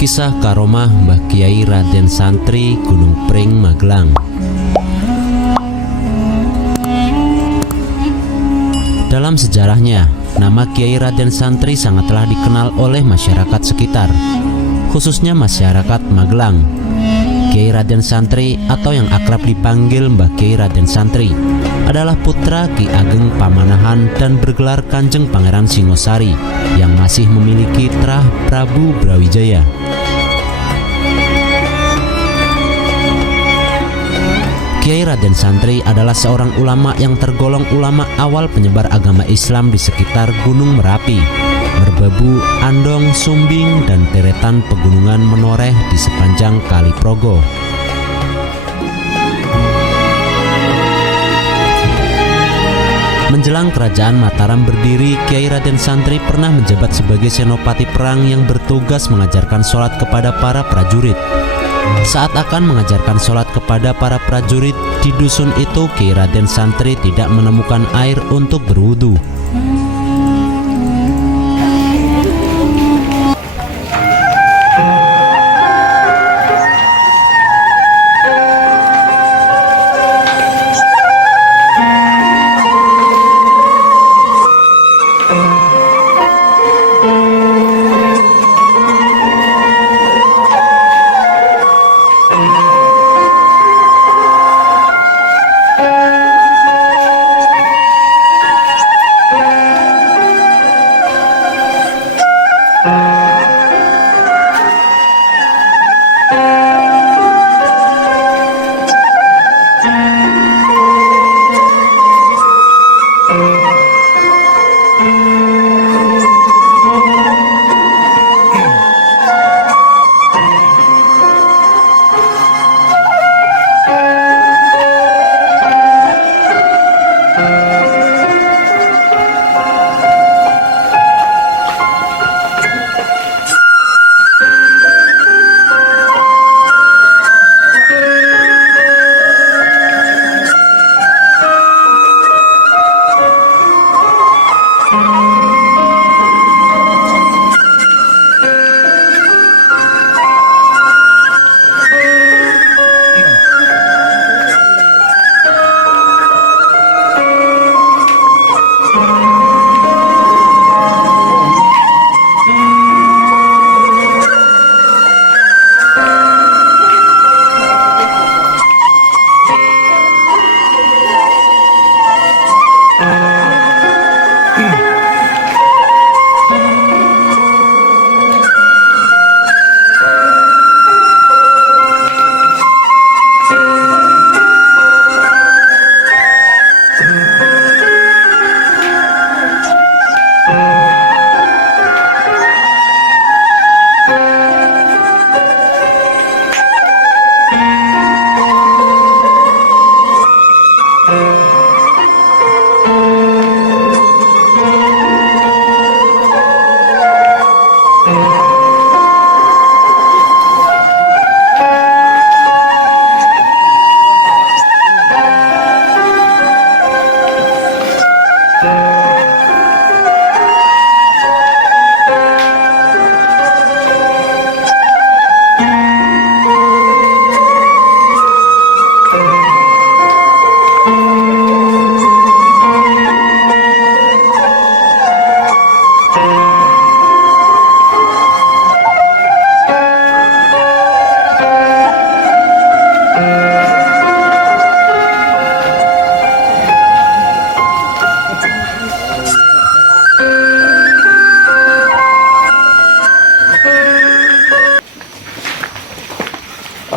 Kisah Karomah Mbah Kiai Raden Santri Gunung Pring Magelang. Dalam sejarahnya, nama Kiai Raden Santri sangatlah dikenal oleh masyarakat sekitar, khususnya masyarakat Magelang. Kiai Raden Santri atau yang akrab dipanggil Mbah Kiai Raden Santri adalah putra Ki Ageng Pamanahan dan bergelar Kanjeng Pangeran Singosari yang masih memiliki terah Prabu Brawijaya. Kiai Raden Santri adalah seorang ulama yang tergolong ulama awal penyebar agama Islam di sekitar Gunung Merapi, Merbabu, Andong, Sumbing, dan deretan pegunungan menoreh di sepanjang Kali Progo. Menjelang kerajaan Mataram berdiri, Kiai Raden Santri pernah menjabat sebagai senopati perang yang bertugas mengajarkan sholat kepada para prajurit. Saat akan mengajarkan sholat kepada para prajurit di dusun itu, Kiai Raden Santri tidak menemukan air untuk berwudu.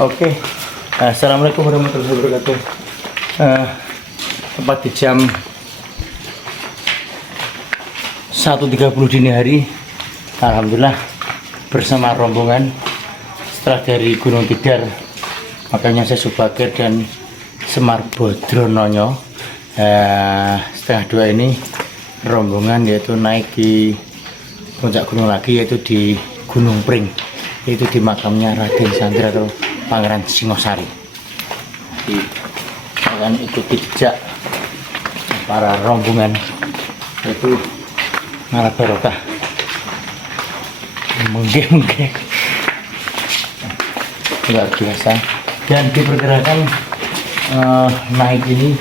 Oke, Assalamualaikum warahmatullahi wabarakatuh. Tepat di jam 1.30 dini hari, alhamdulillah bersama rombongan setelah dari Gunung Tidar, makanya saya Subakir dan Semar Bodrononyo, setengah dua ini rombongan yaitu naik di puncak gunung lagi, yaitu di Gunung Pring. yaitu di makamnya Raden Santri atau Pangeran Singosari. Jadi akan ikuti jejak para rombongan, yaitu ngalah barokah menggeh luar biasa. Dan diperkirakan naik ini,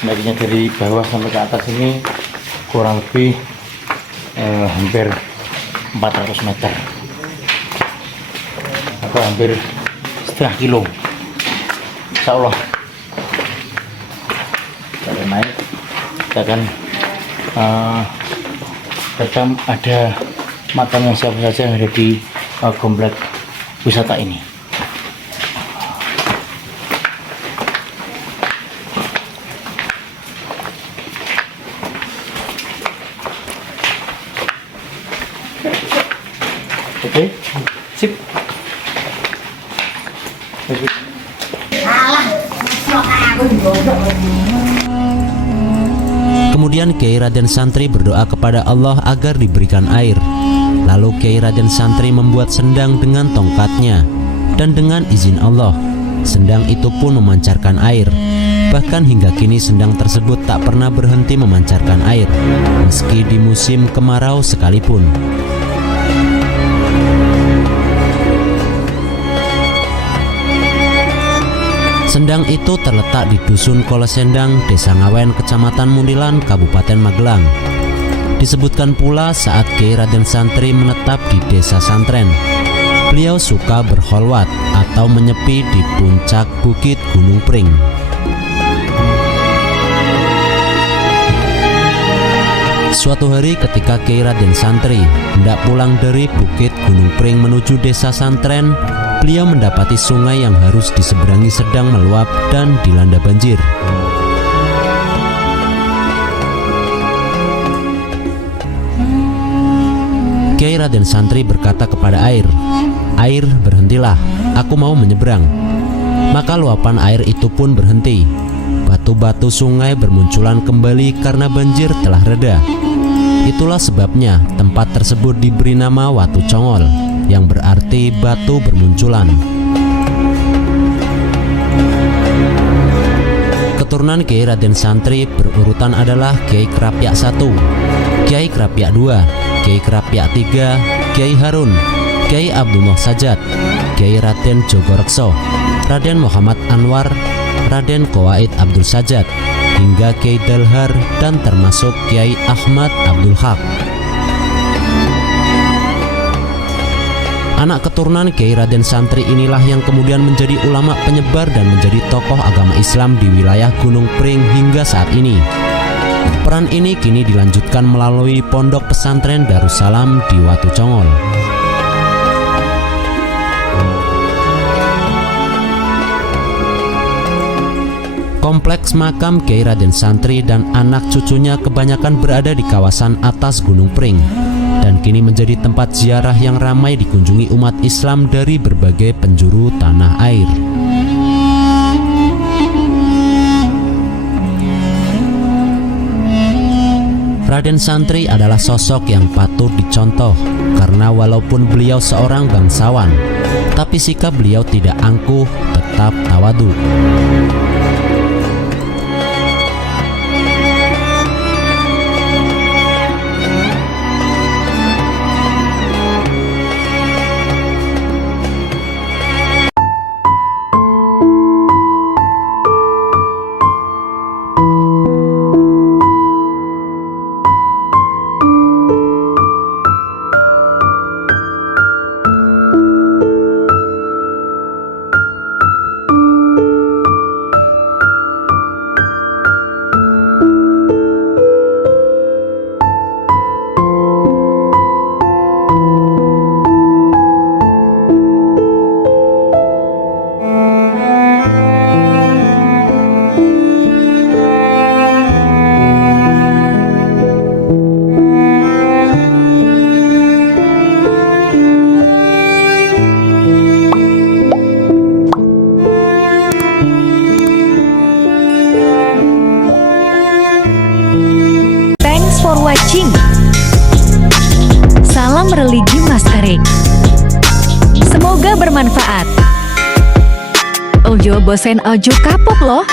naiknya dari bawah sampai ke atas ini kurang lebih hampir 400 meter atau hampir setengah kilo, insya Allah. Kalau naik kita akan rekam ada makam yang siapa saja yang ada di komplek wisata ini. Oke, sip. Kemudian Kiai Raden Santri berdoa kepada Allah agar diberikan air. Lalu Kiai Raden Santri membuat sendang dengan tongkatnya, dan dengan izin Allah, sendang itu pun memancarkan air. Bahkan hingga kini sendang tersebut tak pernah berhenti memancarkan air, meski di musim kemarau sekalipun. Sendang itu terletak di Dusun Kolosendang, Desa Ngawen, Kecamatan Mundilan, Kabupaten Magelang. Disebutkan pula saat Kiai Raden Santri menetap di Desa Santren, beliau suka berkholwat atau menyepi di puncak Bukit Gunung Pring. Suatu hari ketika Kiai Raden Santri hendak pulang dari Bukit Gunung Pring menuju Desa Santren, beliau mendapati sungai yang harus diseberangi sedang meluap dan dilanda banjir. Kiai Raden Santri berkata kepada air, "Air, berhentilah, aku mau menyeberang." Maka luapan air itu pun berhenti. Batu-batu sungai bermunculan kembali karena banjir telah reda. Itulah sebabnya tempat tersebut diberi nama Watu Congol, yang berarti batu bermunculan. Keturunan Kiai Raden Santri berurutan adalah Kiai Krapyak I, Kiai Krapyak II, Kiai Krapyak III, Kiai Harun, Kiai Abdullah Sajat, Kiai Raden Jogorekso, Raden Muhammad Anwar, Raden Qawaid Abdul Sajat, hingga Kiai Dalhar dan termasuk Kiai Ahmad Abdul Haq. Anak keturunan Kiai Raden Santri inilah yang kemudian menjadi ulama penyebar dan menjadi tokoh agama Islam di wilayah Gunung Pring hingga saat ini. Peran ini kini dilanjutkan melalui Pondok Pesantren Darussalam di Watu Congol. Kompleks makam Kiai Raden Santri dan anak cucunya kebanyakan berada di kawasan atas Gunung Pring, dan kini menjadi tempat ziarah yang ramai dikunjungi umat Islam dari berbagai penjuru tanah air. Raden Santri adalah sosok yang patut dicontoh karena walaupun beliau seorang bangsawan, tapi sikap beliau tidak angkuh, tetap tawadhu. for watching. Salam religi Mas Erik. Semoga bermanfaat. Ojo bosen ojo kapok loh.